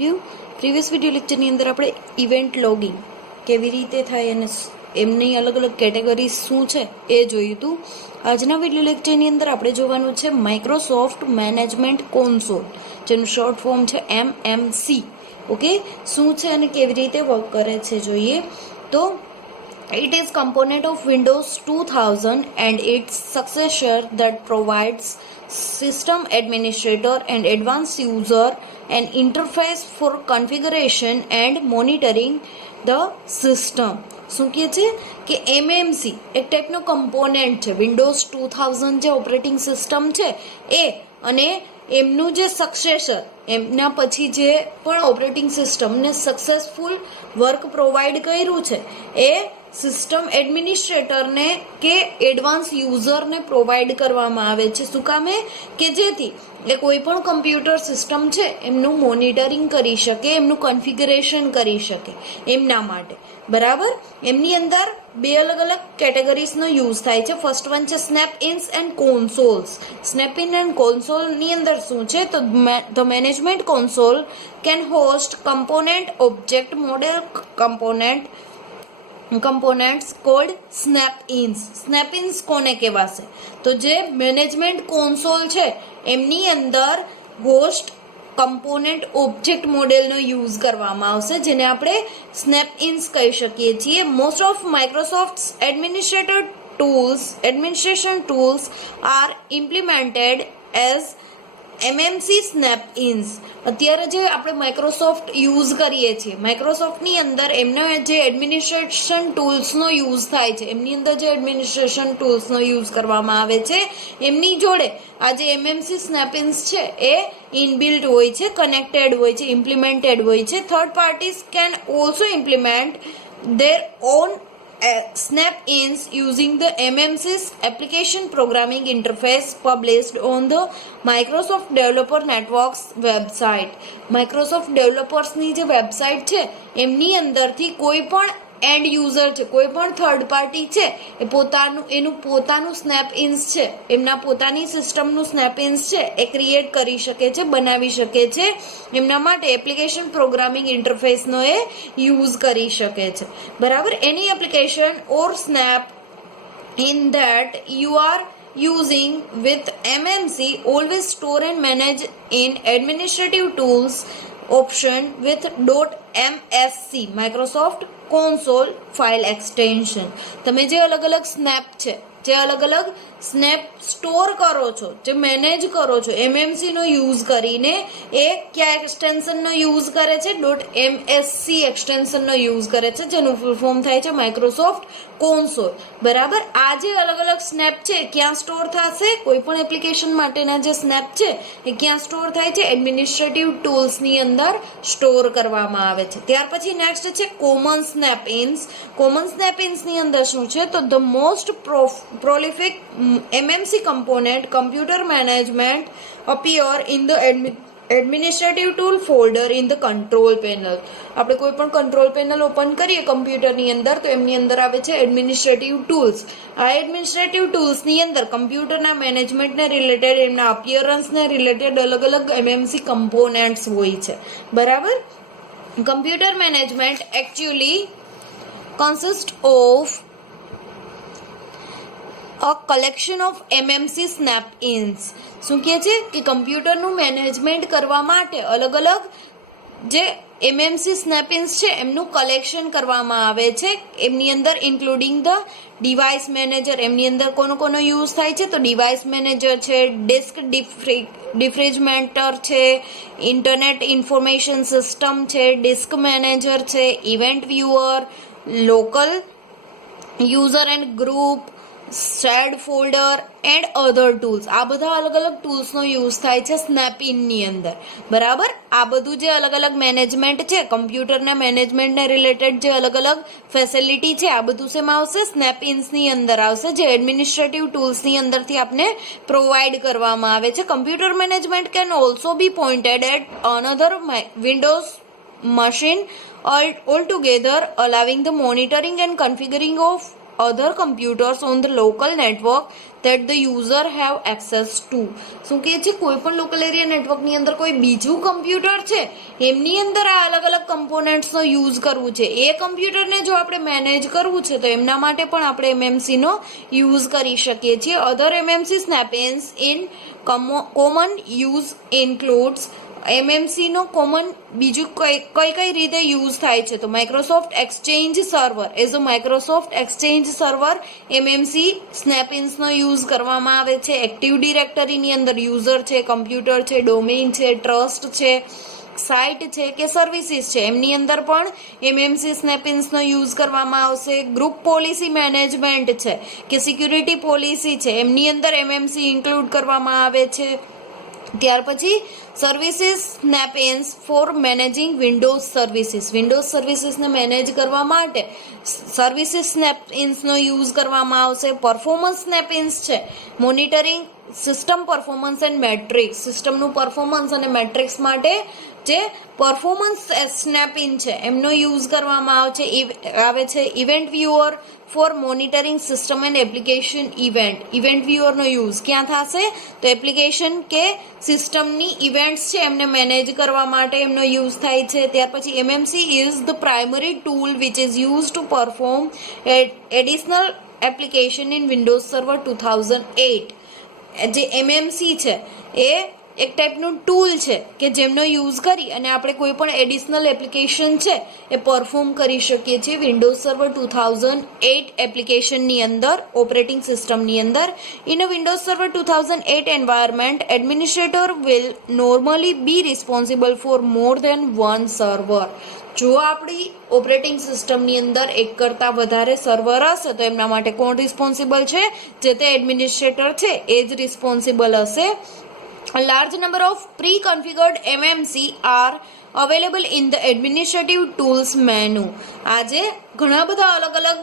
Review. Previous video લેક્ચરની અંદર આપણે event logging કેવી રીતે થાય અને એમની અલગ અલગ કેટેગરીઝ શું છે એ જોયું હતું. આજના વિડીયો લેક્ચરની અંદર આપણે જોવાનું છે માઇક્રોસોફ્ટ મેનેજમેન્ટ કોન્સોલ, જેનું શોર્ટ ફોર્મ છે MMC. ઓકે, શું છે અને કેવી રીતે વર્ક કરે છે જોઈએ તો it is component of Windows 2000 and its successor that provides system administrator and advanced user an interface for configuration and monitoring the system. શું કહે છે કે MMC એક ટાઈપનો કમ્પોનેન્ટ છે વિન્ડોઝ 2000 જે ઓપરેટિંગ સિસ્ટમ છે એ, અને એમનું જે સક્સેસર, એમના પછી જે પણ ઓપરેટિંગ સિસ્ટમને સક્સેસફુલ વર્ક પ્રોવાઈડ કર્યું છે એ સિસ્ટમ એડમિનિસ્ટ્રેટરને કે એડવાન્સ યુઝરને પ્રોવાઈડ કરવામાં આવે છે. શું કામે? કે જેથી એ કોઈ પણ કમ્પ્યુટર સિસ્ટમ છે એમનું મોનિટરિંગ કરી શકે, એમનું કન્ફિગરેશન કરી શકે એમના માટે. બરાબર, એમની અંદર બે અલગ અલગ કેટેગરીઝનો યુઝ થાય છે. ફર્સ્ટ વન છે સ્નેપ-ઇન્સ એન્ડ કોન્સોલ્સ. સ્નેપ-ઇન એન્ડ કોન્સોલની અંદર શું છે તો the management console can host component object model components called snap-ins. snap-ins કોને કહેવાશે તો જે મેનેજમેન્ટ કોન્સોલ છે એમની અંદર હોસ્ટ કમ્પોનેન્ટ ઓબ્જેક્ટ મોડેલનો યુઝ કરવામાં આવશે, જેને આપણે સ્નેપ-ઇન્સ કહી શકીએ છીએ. Most of Microsoft administration tools are implemented as MMC snap-ins. અત્યારે જે આપણે માઇક્રોસોફ્ટ યુઝ કરીએ છીએ, માઇક્રોસોફ્ટની અંદર એમના જે એડમિનિસ્ટ્રેશન ટૂલ્સનો યુઝ થાય છે, એમની અંદર જે એડમિનિસ્ટ્રેશન ટૂલ્સનો યુઝ કરવામાં આવે છે એમની જોડે આ જે MMC સ્નેપ-ઇન્સ છે એ ઇનબિલ્ટ હોય છે, કનેક્ટેડ હોય છે, ઇમ્પ્લિમેન્ટેડ હોય છે. Third parties can also implement their own snap-ins using the MMC's application programming interface published on the Microsoft Developer Network's website. Microsoft Developers ની જે વેબસાઇટ છે એમની અંદરથી કોઈ પણ એન્ડ યુઝર છે, કોઈ પણ થર્ડ પાર્ટી છે એ એનું પોતાનું સ્નેપ-ઇન્સ છે, એમના પોતાની સિસ્ટમનું સ્નેપ-ઇન્સ છે એ ક્રિએટ કરી શકે છે, બનાવી શકે છે. એમના માટે એપ્લિકેશન પ્રોગ્રામિંગ ઇન્ટરફેસનો એ યુઝ કરી શકે છે. બરાબર, એની application or snap in that you are using with MMC always store and manage in administrative tools option with .msc Microsoft console file extension. તમે જે અલગ અલગ સ્નેપ છે, જે અલગ અલગ સ્નેપ સ્ટોર કરો છો, જે મેનેજ કરો છો MMC નો યુઝ કરીને, એ કયા એક્સટેન્શનનો યુઝ કરે છે? .msc એક્સટેન્શનનો યુઝ કરે છે, જેનું ફૂલ ફોર્મ થાય છે માઇક્રોસોફ્ટ કોન્સોલ. બરાબર, આ જે અલગ અલગ સ્નેપ છે ક્યાં સ્ટોર થશે? કોઈ પણ એપ્લિકેશન માટેના જે સ્નેપ છે એ ક્યાં સ્ટોર થાય છે? એડમિનિસ્ટ્રેટિવ ટૂલ્સની અંદર સ્ટોર કરવામાં આવે છે. ત્યાર પછી નેક્સ્ટ છે કોમન સ્નેપ-ઇન્સ. કોમન સ્નેપ-ઇન્સની અંદર શું છે તો the most prolific MMC component computer management appear in the administrative tool folder in the control panel. આપણે કોઈ પણ કંટ્રોલ પેનલ ઓપન કરીએ કમ્પ્યુટરની અંદર તો એમની અંદર આવે છે એડમિનિસ્ટ્રેટિવ ટૂલ્સ. આ એડમિનિસ્ટ્રેટિવ ટૂલ્સની અંદર કમ્પ્યુટરના મેનેજમેન્ટને રિલેટેડ, એમના અપિયરન્સને રિલેટેડ અલગ અલગ MMC કમ્પોનેન્ટ્સ હોય છે. બરાબર, computer management actually consists of a collection of MMC snap-ins. શું કહે છે કે કમ્પ્યુટરનું મેનેજમેન્ટ કરવા માટે અલગ અલગ જે MMC સ્નેપ-ઇન્સ છે એમનું કલેક્શન કરવામાં આવે છે. એમની અંદર ઇન્ક્લુડિંગ ધ ડિવાઇસ મેનેજર. એમની અંદર કોનો યુઝ થાય છે તો ડિવાઇસ મેનેજર છે, ડિસ્ક ડિફ્રેજમેન્ટર છે, ઇન્ટરનેટ ઇન્ફોર્મેશન સિસ્ટમ છે, ડિસ્ક મેનેજર છે, event viewer, local user and group, shared folder and other tools. આ બધા અલગ અલગ ટૂલ્સનો યુઝ થાય છે સ્નેપ-ઇનની અંદર. બરાબર, આ બધું જે અલગ અલગ મેનેજમેન્ટ છે, કમ્પ્યુટરના મેનેજમેન્ટને રિલેટેડ જે અલગ અલગ ફેસિલિટી છે, આ બધું શેમાં આવશે? સ્નેપ-ઇન્સની અંદર આવશે, જે એડમિનિસ્ટ્રેટિવ ટૂલ્સની અંદરથી આપને પ્રોવાઈડ કરવામાં આવે છે. Computer management can also be pointed at another Windows machine altogether, allowing the monitoring and configuring of other computers on the local network. that the user have access to. શું કહે છે, કોઈ પણ લોકલ એરિયા નેટવર્કની અંદર કોઈ બીજું computer છે એમની અંદર આ અલગ અલગ કમ્પોનન્ટ્સનો યુઝ કરવું છે, એ કમ્પ્યુટરને જો આપણે મેનેજ કરવું છે તો એમના માટે પણ આપણે એમએમસીનો યુઝ કરી શકીએ છીએ. Other MMC snap ins in common use includes. એમએમસીનો કોમન બીજું કઈ રીતે યુઝ થાય છે તો Microsoft Exchange Server. As a Microsoft Exchange Server MMC સ્નેપ-ઇન્સનો યુઝ કરવામાં આવે છે. એક્ટિવ ડિરેક્ટરીની અંદર યુઝર છે, કમ્પ્યુટર છે, ડોમેઇન છે, ટ્રસ્ટ છે, સાઇટ છે કે સર્વિસીસ છે એમની અંદર પણ એમએમસી સ્નેપ-ઇન્સનો યુઝ કરવામાં આવશે. ગ્રુપ પોલિસી મેનેજમેન્ટ છે કે સિક્યુરિટી પોલિસી છે એમની અંદર એમએમસી ઇન્ક્લુડ કરવામાં આવે છે. ત્યાર પછી services snap ins for managing Windows services. Windows સર્વિસીસને મેનેજ કરવા માટે સર્વિસીસ સ્નેપ-ઇન્સનો યુઝ કરવામાં આવશે. પરફોર્મન્સ સ્નેપ-ઇન્સ છે monitoring system performance and matrix. સિસ્ટમનું પરફોર્મન્સ અને મેટ્રિક્સ માટે જે પરફોર્મન્સ સ્નેપ-ઇન છે એમનો યુઝ કરવામાં આવે છે. Event viewer for monitoring system and application event. Event વ્યુઅરનો યુઝ ક્યાં થશે તો એપ્લિકેશન કે સિસ્ટમની ઇવેન્ટ્સ છે એમને મેનેજ કરવા માટે એમનો યુઝ થાય છે. ત્યાર પછી MMC is the primary tool which is use to perform additional application in Windows server 2008. જે એમએમસી છે એ એક ટાઈપનું ટૂલ છે કે જેમનો યુઝ કરી અને આપણે કોઈ પણ એડિશનલ એપ્લિકેશન છે એ પરફોર્મ કરી શકીએ છીએ વિન્ડોઝ સર્વર 2008 એપ્લિકેશનની અંદર, ઓપરેટિંગ સિસ્ટમની અંદર. In a Windows server 2008 environment administrator will normally be responsible for more than one server. જો આપણી ઓપરેટિંગ સિસ્ટમની અંદર એક કરતાં વધારે સર્વર હશે તો એમના માટે કોણ રિસ્પોન્સિબલ છે, જે તે એડમિનિસ્ટ્રેટર છે એ જ રિસ્પોન્સિબલ હશે. A large number of pre-configured MMC are available in the administrative tools menu. આજે ઘણા બધા અલગ અલગ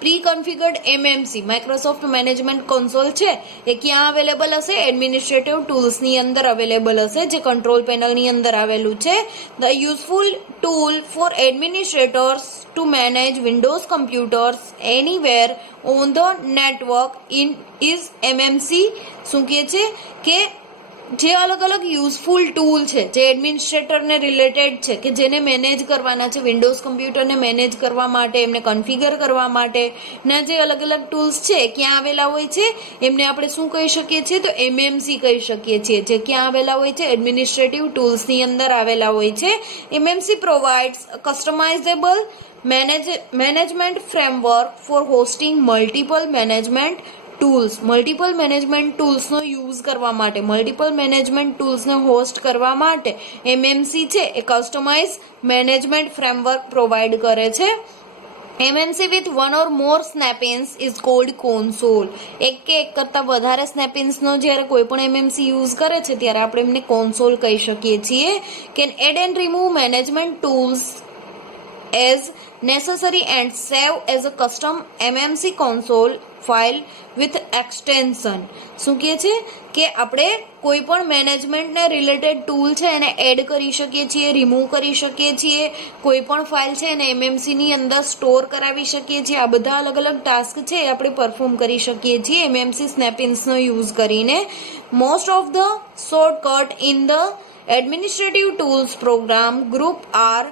પ્રી-કન્ફિગર્ડ એમએમસી માઇક્રોસોફ્ટ મેનેજમેન્ટ કન્સોલ છે એ ક્યાં અવેલેબલ હશે, એડમિનિસ્ટ્રેટિવ ટૂલ્સની અંદર અવેલેબલ હશે જે કંટ્રોલ પેનલની અંદર આવેલું છે. The useful tool for administrators to manage Windows computers anywhere on the network is MMC. શું કહે છે કે જે અલગ અલગ યુઝફુલ ટૂલ છે જે એડમિનિસ્ટ્રેટરને રિલેટેડ છે કે જેને મેનેજ કરવાના છે, વિન્ડોઝ કમ્પ્યુટરને મેનેજ કરવા માટે, એમને કન્ફિગર કરવા માટે ના જે અલગ અલગ ટૂલ્સ છે ક્યાં આવેલા હોય છે એમને આપણે શું કહી શકીએ છીએ તો એમએમસી કહી શકીએ છીએ. જે ક્યાં આવેલા હોય છે એડમિનિસ્ટ્રેટિવ ટૂલ્સની અંદર આવેલા હોય છે. MMC provides customisable management framework for hosting multiple management tools. Multiple management ટૂલ્સનો યુઝ કરવા માટે, મલ્ટિપલ મેનેજમેન્ટ ટૂલ્સને હોસ્ટ કરવા માટે એમએમસી છે એ કસ્ટમાઇઝ મેનેજમેન્ટ ફ્રેમવર્ક પ્રોવાઈડ કરે છે. MMC with one or more snap ins is called console. એક કે એક કરતાં વધારે સ્નેપ-ઇન્સનો જ્યારે કોઈ પણ એમએમસી યુઝ કરે છે ત્યારે આપણે એમને કોન્સોલ કહી શકીએ છીએ. Can add and remove management tools as necessary and save as a custom MMC console file with extension. શું કહે છે કે આપણે કોઈ પણ મેનેજમેન્ટને રિલેટેડ ટૂલ છે એને એડ કરી શકીએ છીએ, રિમૂવ કરી શકીએ છીએ, કોઈ પણ ફાઇલ છે એને એમએમસીની અંદર સ્ટોર કરાવી શકીએ છીએ. આ બધા અલગ અલગ ટાસ્ક છે એ આપણે પરફોર્મ કરી શકીએ છીએ એમએમસી સ્નેપ-ઇન્સનો યુઝ કરીને. Most of the shortcut in the administrative tools program group are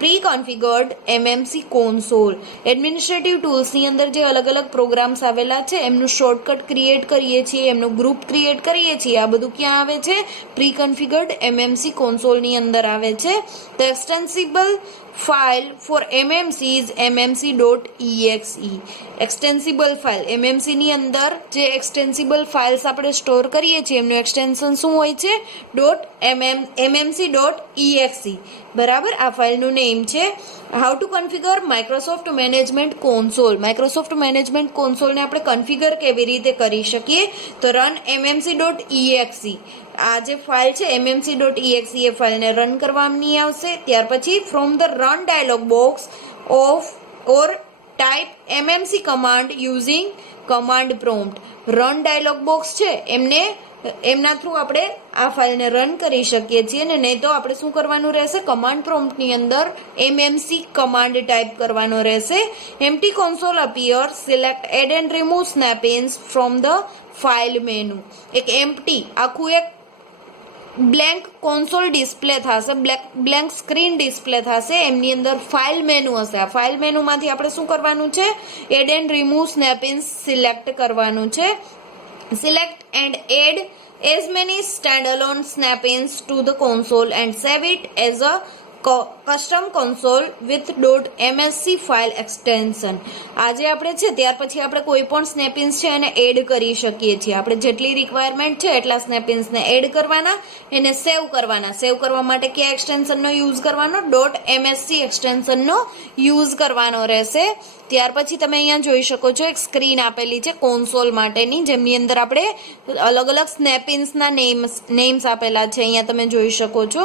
pre configured MMC console. Administrative ટૂલ્સની અંદર જે અલગ અલગ પ્રોગ્રામ્સ આવેલા છે એમનું શોર્ટકટ ક્રિએટ કરીએ છીએ, એમનું ગ્રુપ ક્રિએટ કરીએ છીએ. આ બધું ક્યાં આવે છે પ્રી-કન્ફિગર્ડ એમએમસી કોન્સોલની અંદર આવે છે. The extensible file for MMC is mmc.exe. Extensible file એમએમસીની અંદર જે એક્સટેન્સિબલ ફાઇલ્સ આપણે સ્ટોર કરીએ છીએ એમનું એક્સટેન્શન શું હોય છે mmc.exe. બરાબર, આ ફાઇલનું નેમ છે. How to configure Microsoft Management Console. Microsoft Management કોન્સોલને આપણે કન્ફિગર કેવી રીતે કરી શકીએ તો રન mmc.exe. આ જે ફાઇલ છે mmc.exe એ ફાઇલને રન કરવાની આવશે. ત્યાર પછી from the run dialog box of or type mmc command using command prompt. Run dialog box છે એમને એમના થ્રુ આપણે આ ફાઇલને રન કરી શકીએ છીએ. અને નહીં તો આપણે શું કરવાનું રહેશે, કમાન્ડ પ્રોમ્પ્ટની અંદર mmc કમાન્ડ ટાઈપ કરવાનો રહેશે. empty console appear, select add and remove snap-ins from the file menu. એક empty આખું એક બ્લેન્ક કોન્સોલ ડિસ્પ્લે થશે, બ્લેન્ક સ્ક્રીન ડિસ્પ્લે થશે. એમની અંદર ફાઇલ મેનુ હશે. આ ફાઇલ મેનુમાંથી આપણે શું કરવાનું છે, add and remove snap-ins select કરવાનું છે. Select and add as many standalone snap-ins to the console and save it as a custom console with .msc file extension. આજે આપણે છે ત્યાર પછી આપણે કોઈ પણ સ્નેપ-ઇન્સ છે એને એડ કરી શકીએ છીએ. આપણે જેટલી રિક્વાયરમેન્ટ છે એટલા સ્નેપ-ઇન્સને એડ કરવાના, એને સેવ કરવાના. સેવ કરવા માટે કયા એક્સટેન્શનનો યુઝ કરવાનો, .msc એક્સટેન્શનનો યુઝ કરવાનો રહેશે. ત્યાર પછી તમે અહીંયા જોઈ શકો છો એક સ્ક્રીન આપેલી છે કોન્સોલ માટેની, જેમની અંદર આપણે અલગ અલગ સ્નેપ-ઇન્સના નેમ્સ આપેલા છે. અહીંયા તમે જોઈ શકો છો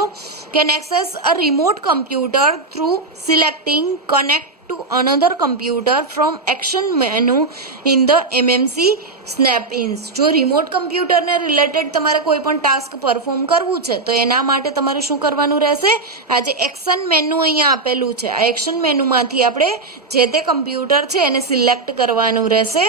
can access a remote computer through selecting connect to another computer from action menu in the mmc snap-ins. જો રિમોટ કમ્પ્યુટરને રિલેટેડ તમારે કોઈ પણ ટાસ્ક પરફોર્મ કરવું છે તો એના માટે તમારે શું કરવાનું રહેશે, આ જે એક્શન મેનુ અહીંયા આપેલું છે આ એક્શન મેનુમાંથી આપણે જે તે કમ્પ્યુટર છે એને સિલેક્ટ કરવાનું રહેશે.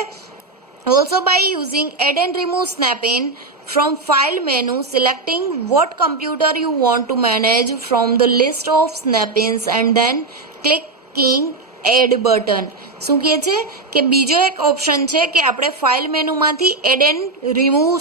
Also by using add and remove snap-in from file menu, selecting what computer you want to manage from the list of snap-ins and then clicking add button. શું કહે છે કે બીજો એક ઓપ્શન છે કે આપણે ફાઇલ મેનુમાંથી એડ એન્ડ રિમૂવ